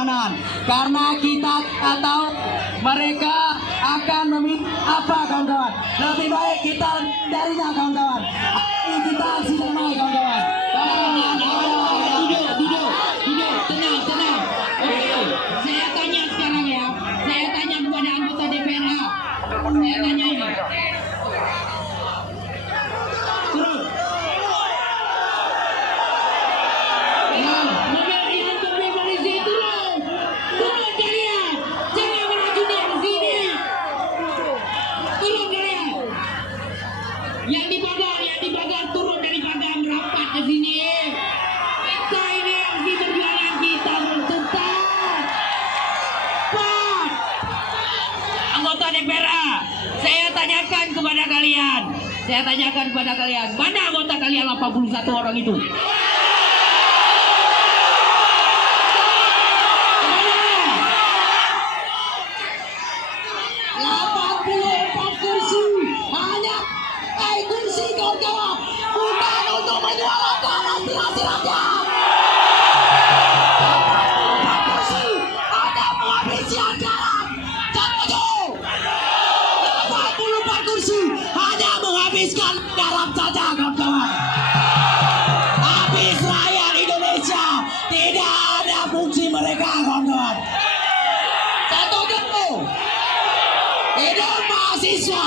keamanan. Karena kita tak tahu mereka akan meminta apa kawan-kawan. Lebih baik kita darinya kawan-kawan. Ayo kita aksi damai kawan-kawan. Tenang. Oke, saya tanya sekarang ya. Saya tanya kepada anggota DPR. Saya tanya ini. Turun. Mobil untuk polisi turun. Turun kalian. Jangan melaju dari sini. Turun kalian. Yang di pagar turun dari pagar merapat ke sini. Kita ini aksi perjuangan kita tuntas. Cepat. Anggota DPR, saya tanyakan kepada kalian, mana anggota kalian 81 orang itu? Kursi kawan-kawan, bukan untuk menyuarakan aspirasi rakyat. Kursi ada menghabisi anggaran. Setuju. 84 kursi hanya menghabiskan anggaran saja kawan-kawan. Habis rakyat Indonesia, tidak ada fungsi mereka kawan-kawan. Setuju. Hidup mahasiswa.